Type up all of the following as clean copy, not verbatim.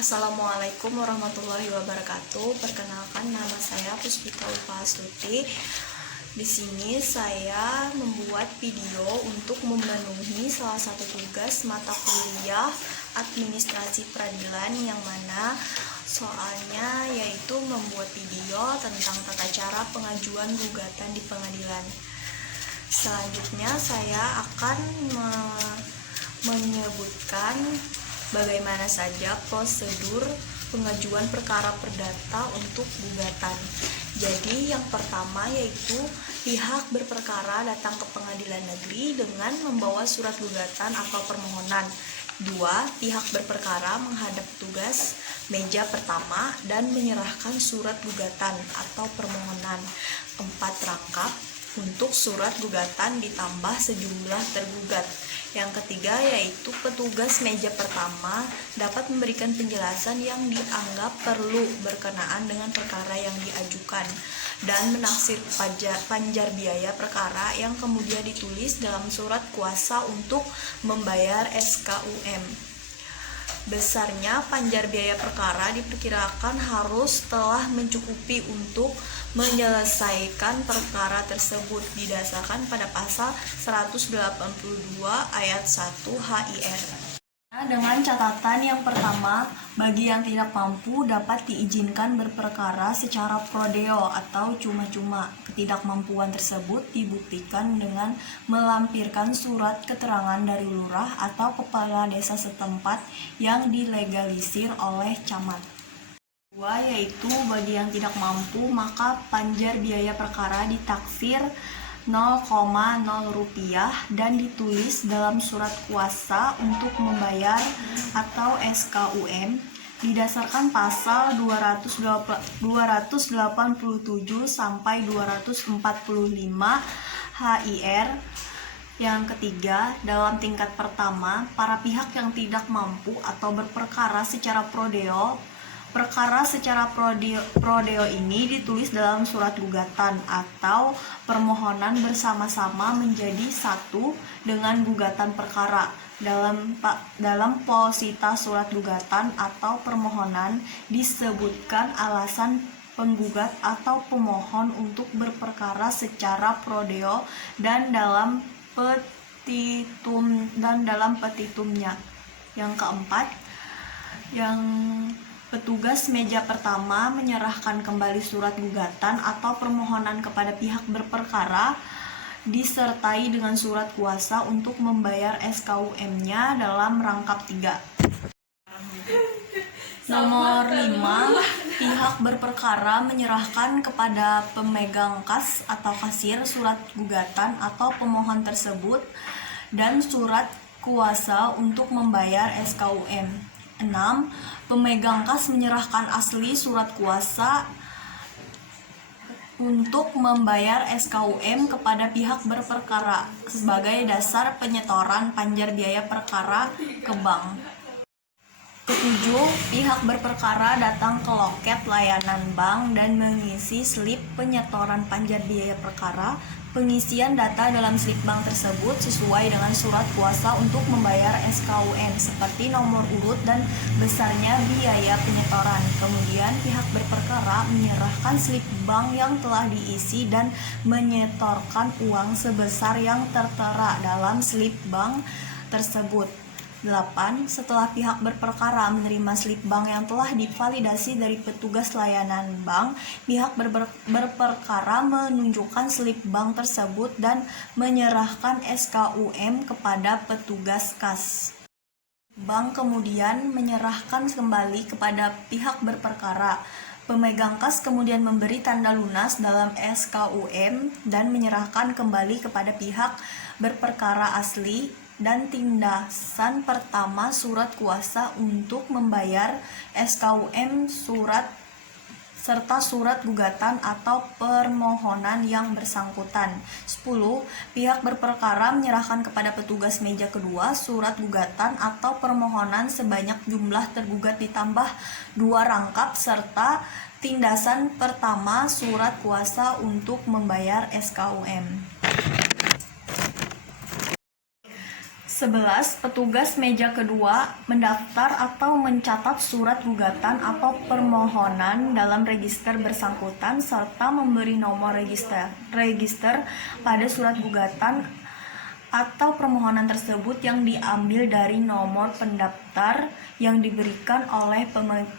Assalamualaikum warahmatullahi wabarakatuh. Perkenalkan, nama saya Puspita Ulfa Astuti. Di sini saya membuat video untuk memenuhi salah satu tugas mata kuliah administrasi peradilan, yang mana soalnya yaitu membuat video tentang tata cara pengajuan gugatan di pengadilan. Selanjutnya saya akan menyebutkan bagaimana saja prosedur pengajuan perkara perdata untuk gugatan. Jadi yang pertama yaitu pihak berperkara datang ke pengadilan negeri dengan membawa surat gugatan atau permohonan. 2. Pihak berperkara menghadap petugas meja pertama dan menyerahkan surat gugatan atau permohonan. 4. Rangkap untuk surat gugatan ditambah sejumlah tergugat. Yang ketiga yaitu petugas meja pertama dapat memberikan penjelasan yang dianggap perlu berkenaan dengan perkara yang diajukan dan menaksir panjar biaya perkara yang kemudian ditulis dalam surat kuasa untuk membayar SKUM. Besarnya panjar biaya perkara diperkirakan harus telah mencukupi untuk menyelesaikan perkara tersebut didasarkan pada pasal 182 ayat 1 HIR. Dengan catatan yang pertama, bagi yang tidak mampu dapat diizinkan berperkara secara prodeo atau cuma-cuma. Ketidakmampuan tersebut dibuktikan dengan melampirkan surat keterangan dari lurah atau kepala desa setempat yang dilegalisir oleh camat. 2. Yaitu bagi yang tidak mampu, maka panjar biaya perkara ditaksir 0,0 rupiah dan ditulis dalam surat kuasa untuk membayar atau SKUM didasarkan pasal 287 sampai 245 HIR. Yang ketiga, dalam tingkat pertama, para pihak yang tidak mampu atau berperkara secara prodeo. Perkara secara prodeo ini ditulis dalam surat gugatan atau permohonan bersama-sama menjadi satu dengan gugatan perkara. Dalam posita surat gugatan atau permohonan disebutkan alasan penggugat atau pemohon untuk berperkara secara prodeo dan dalam petitumnya. Yang keempat, yang petugas meja pertama menyerahkan kembali surat gugatan atau permohonan kepada pihak berperkara disertai dengan surat kuasa untuk membayar SKUM-nya dalam rangkap 3. Nomor 5, pihak berperkara menyerahkan kepada pemegang kas atau kasir surat gugatan atau pemohon tersebut dan surat kuasa untuk membayar SKUM. 6. Pemegang kas menyerahkan asli surat kuasa untuk membayar SKUM kepada pihak berperkara sebagai dasar penyetoran panjar biaya perkara ke bank. 7. Pihak berperkara datang ke loket layanan bank dan mengisi slip penyetoran panjar biaya perkara. Pengisian data dalam slip bank tersebut sesuai dengan surat kuasa untuk membayar SKUM seperti nomor urut dan besarnya biaya penyetoran. Kemudian pihak berperkara menyerahkan slip bank yang telah diisi dan menyetorkan uang sebesar yang tertera dalam slip bank tersebut. 8. Setelah pihak berperkara menerima slip bank yang telah divalidasi dari petugas layanan bank, pihak berperkara menunjukkan slip bank tersebut dan menyerahkan SKUM kepada petugas kas. Bank kemudian menyerahkan kembali kepada pihak berperkara. Pemegang kas kemudian memberi tanda lunas dalam SKUM dan menyerahkan kembali kepada pihak berperkara asli dan tindasan pertama surat kuasa untuk membayar SKUM serta surat gugatan atau permohonan yang bersangkutan. 10. Pihak berperkara menyerahkan kepada petugas meja kedua surat gugatan atau permohonan sebanyak jumlah tergugat ditambah 2 rangkap serta tindasan pertama surat kuasa untuk membayar SKUM. 11. Petugas meja kedua mendaftar atau mencatat surat gugatan atau permohonan dalam register bersangkutan serta memberi nomor register pada surat gugatan atau permohonan tersebut yang diambil dari nomor pendaftar yang diberikan oleh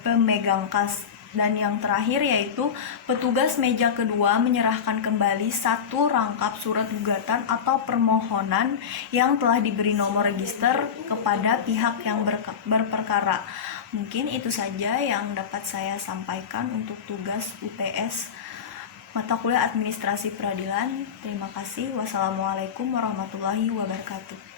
pemegang kas. Dan yang terakhir yaitu petugas meja kedua menyerahkan kembali satu rangkap surat gugatan atau permohonan yang telah diberi nomor register kepada pihak yang berperkara. Mungkin itu saja yang dapat saya sampaikan untuk tugas UTS mata kuliah Administrasi Peradilan. Terima kasih. Wassalamualaikum warahmatullahi wabarakatuh.